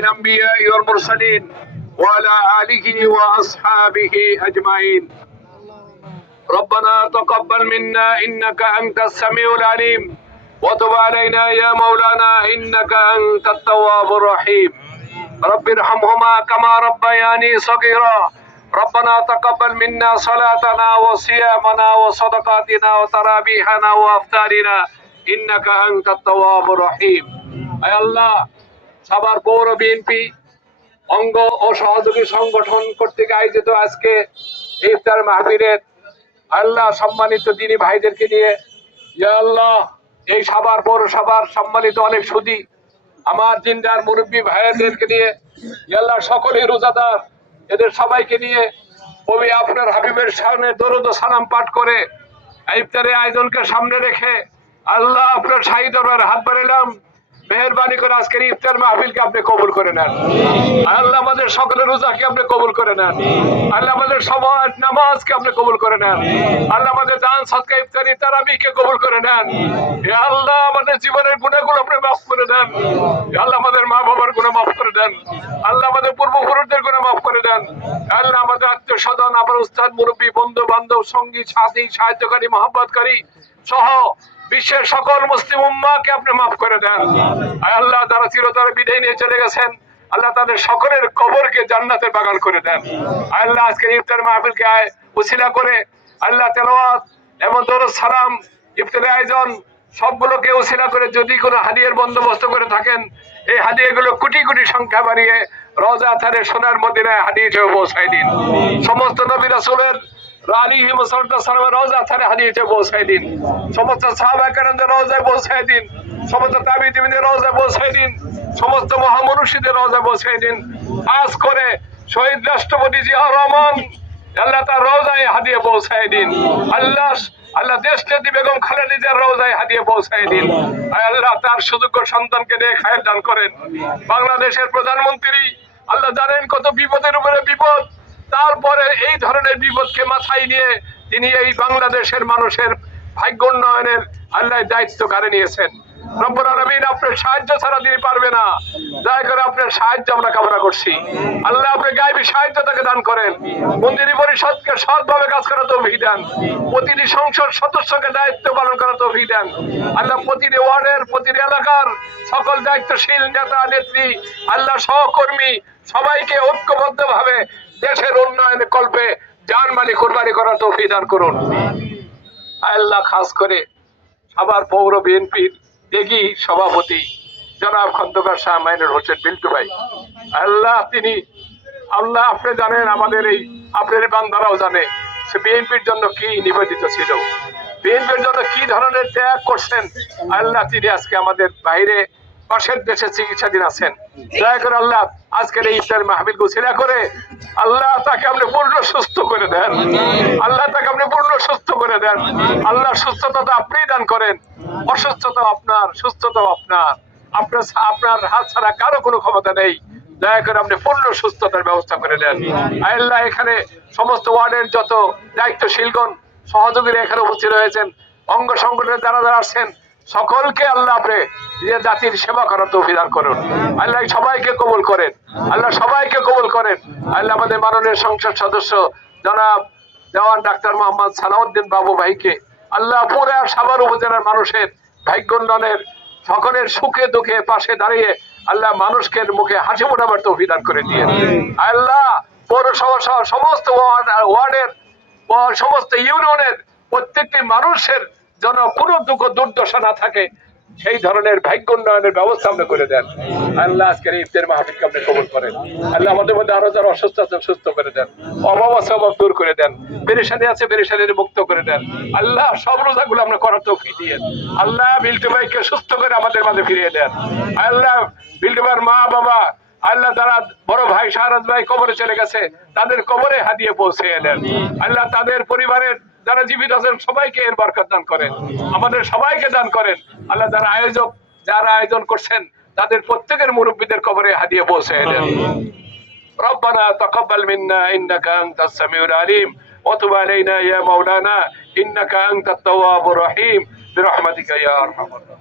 الأنبياء والمرسلين وعلى آله وأصحابه أجمعين. ربنا تقبل منا إنك أنت السميع العليم وتب علينا يا مولانا إنك أنت التواب الرحيم. رب ارحمهما كما ربياني صغيرا. ربنا تقبل منا صلاتنا وصيامنا وصدقاتنا وتراويحنا وافطارنا إنك أنت التواب الرحيم. আয় আল্লাহ, সাভার পৌর বিএনপি অঙ্গ ও সহযোগী সংগঠন কর্তৃক আয়োজিত আজকে ইফতার মাহফিলের আল্লাহ সম্মানিত দিনী ভাইদেরকে নিয়ে, ইয়া আল্লাহ, এই সাভার পৌরসভার সম্মানিত অনেক সুদী আমার জিন্দার মুরব্বী ভাইদেরকে নিয়ে, ইয়া আল্লাহ, সকলেই রোজাদার, এদের সবাইকে নিয়ে কবি আপনার হাবিবের সামনে দরুদ ও সালাম পাঠ করে ইফতারের আয়োজনকে সামনে রেখে আল্লাহ আপনার শাহী দরবারে হাত বাড়াইলাম। মেহেরবানি করে আজকের ইফতার মাহফিলকে আপনি কবুল করে নেন। আল্লাহ আমাদের সকলের রোজাকে আপনি কবুল করে নেন। আল্লাহ আমাদের সমাজ নামাজকে আপনি কবুল করে নেন। আল্লাহ আমাদের দান সদকা ইফতারি তারাবিকে কবুল করে নেন। হে আল্লাহ, আমাদের জীবনের গুনাহগুলো আপনি মাফ করে দেন। হে আল্লাহ, আমাদের মা বাবার গুনাহ মাফ করে দেন। আল্লাহ আমাদের পূর্বপুরুষদের গুনাহ মাফ করে দেন। আল্লাহ আমাদের আত্মীয় স্বজন, আমার উস্তাদ মুরব্বী, বন্ধু বান্ধব, সঙ্গী সাথী, সাহায্যকারী, মহব্বতকারী সহ বিশ্বের সকল মুসলিম উম্মাহকে আপনি মাফ করে দেন। আল্লাহ, যারা চিরতরে বিদায় নিয়ে চলে গেছেন, আল্লাহ তাদের সকলের কবরকে জান্নাতের বাগান করে দেন। আল্লাহ আজকের ইফতার মাহফিলকে উসিলা করে আল্লাহ তেলাওয়াত এবং দরুদ সালাম ইফতারের আয়োজন সবগুলোকে উসিলা করে যদি কোনো হাদিয়ার বন্দোবস্ত করে থাকেন, এই হাদিয়াগুলো কোটি কোটি সংখ্যা বাড়িয়ে রওজা আথারে সোনার মদিনায় হাদিয়াতে পৌঁছায় দিন। সমস্ত নবী রাসূলের রওজা আথারে হাদিয়াতে পৌঁছায় দিন। সমস্ত সাহাবা কেরামদের রওজায় পৌঁছায় দিন। সমস্ত তাবিঈনদের রওজায় পৌঁছায় দিন। সমস্ত মহামনুষ্যদের রওজায় পৌঁছায় দিন। খাস করে শহীদ রাষ্ট্রপতি জিয়াউর রহমান, আল্লাহ তার রওজায় হাদিয়া পৌঁছায় দিন। আল্লাহ দেশনেত্রী বেগম খালেদা জিয়ার রওজায় হাদিয়া পৌঁছায় দিন। আল্লাহ তার সুযোগ্য সন্তানকে নিয়ে খায়ের দান করেন। বাংলাদেশের প্রধানমন্ত্রী আল্লাহ জানেন কত বিপদের উপরে বিপদ, তারপরে এই ধরনের বিপদকে মাথায় নিয়ে তিনি এই বাংলাদেশের মানুষের ভাগ্য উন্নয়নের আল্লাহ দায়িত্ব কারে নিয়েছেন। রব্বুল আলামিন আপনার সাহায্য ছাড়া তিনি পারবে না। দয়া করে আপনার সাহায্য আমরা কামনা করছি। আল্লাহ আপনি গায়বী সাহায্য তাকে দান করেন। মন্দির পরিষদকে সৎভাবে কাজ করার তৌফিক দেন। প্রতিটি সংসদ সদস্যকে দায়িত্ব পালন করার তৌফিক দেন। আল্লাহ প্রতিটি ওয়ার্ডের, প্রতিটি এলাকার সকল দায়িত্বশীল নেতা নেত্রী, আল্লাহ সহকর্মী সবাইকে ঐক্যবদ্ধভাবে দেশের উন্নয়নে কল্পে জানমালি কুরবানি করার তৌফিক দান করুন। আল্লাহ খাস করে সাভার পৌর বিএনপির এগি সভাপতি জনাব খন্দকার শাহ মাইনুর হোসেন বিল্টু ভাই, আল্লাহ তিনি আল্লাহ আপনি জানেন, আমাদের এই আপনার বান্দারাও জানে সে বিএনপির জন্য কি নিবেদিত ছিল, বিএনপির জন্য কি ধরনের ত্যাগ করছেন। আল্লাহ তিনি আজকে আমাদের বাইরে পাশের দেশে চিকিৎসাধীন আছেন। দয়া করে আল্লাহ আজকের এই ইফতার মাহফিল উসিলা করে আল্লাহ তাকে আপনি পূর্ণ সুস্থ করে দেন। আল্লাহ তাকে আপনি পূর্ণ সুস্থ করে দেন। আল্লাহ সুস্থতা তো আপনিই দান করেন, অসুস্থতা আপনার, সুস্থতা আপনার। আপনার হাত ছাড়া কারো কোনো ক্ষমতা নেই। দয়া করে আপনি পূর্ণ সুস্থতার ব্যবস্থা করে দেন। আল্লাহ এখানে সমস্ত ওয়ার্ডের যত দায়িত্বশীলগণ সহযোগীরা এখানে উপস্থিত রয়েছেন, অঙ্গ সংগঠনের যারা যারা আসছেন, সকলকে আল্লাহ আপনি নিজের জাতির সেবা করার তৌফিক দান করুন। আল্লাহ সবাইকে কবুল করেন। আল্লাহ সবাইকে কবুল করেন। আল্লাহ আমাদের মাননীয় সংসদ সদস্য জনাব জওয়ান ডাক্তার মোহাম্মদ সালাউদ্দিন বাবু ভাইকে আল্লাহ পুরা সাভার উপজেলার মানুষের ভাগ্য উন্নয়নের সকলের সুখে দুঃখে পাশে দাঁড়িয়ে আল্লাহ মানুষকে মুখে হাসি ফোটাবার তৌফিক দান করে দিয়ে আল্লাহ পৌরসভা সহ সমস্ত ওয়ার্ডের সমস্ত ইউনিয়নের প্রত্যেকটি মানুষের যেন কোনো দুঃখ দুর্দশা না থাকে, সেই ধরনের ভাগ্য উন্নয়নের ব্যবস্থা আপনি করে দেন। আল্লাহ আজকের ইফতার মাহফিলকে আপনি কবুল করেন। আল্লাহ আমাদের মধ্যে আরো যারা অসুস্থ আছেন সুস্থ করে দেন, অভাব আছে অভাব দূর করে দেন, পেরেশানি আছে পেরেশানির মুক্ত করে দেন। আল্লাহ সব রোজাগুলো আমরা করার তৌফিক দিয়েন। আল্লাহ বিল্টু ভাইকে সুস্থ করে আমাদের মাঝে ফিরিয়ে দেন। আল্লাহ বিল্টু ভাইয়ের মা বাবা, আল্লাহ যারা বড় ভাই শাহরাজ ভাই কবরে চলে গেছে তাদের কবরে হাদিয়ে পৌঁছে দেন। আল্লাহ তাদের পরিবারের যারা জীবিত আছেন সবাইকে এর বরকত দান করেন, আমাদের সবাইকে দান করেন। আল্লাহ যারা আয়োজন করছেন তাদের প্রত্যেকের মুরব্বীদের কবরে হাদিয়ে পৌঁছে দেন। ربنا تقبل منا إنك أنت السميع العليم وتب علينا يا مولانا إنك أنت التواب الرحيم برحمتك يا أرحم الراحمين.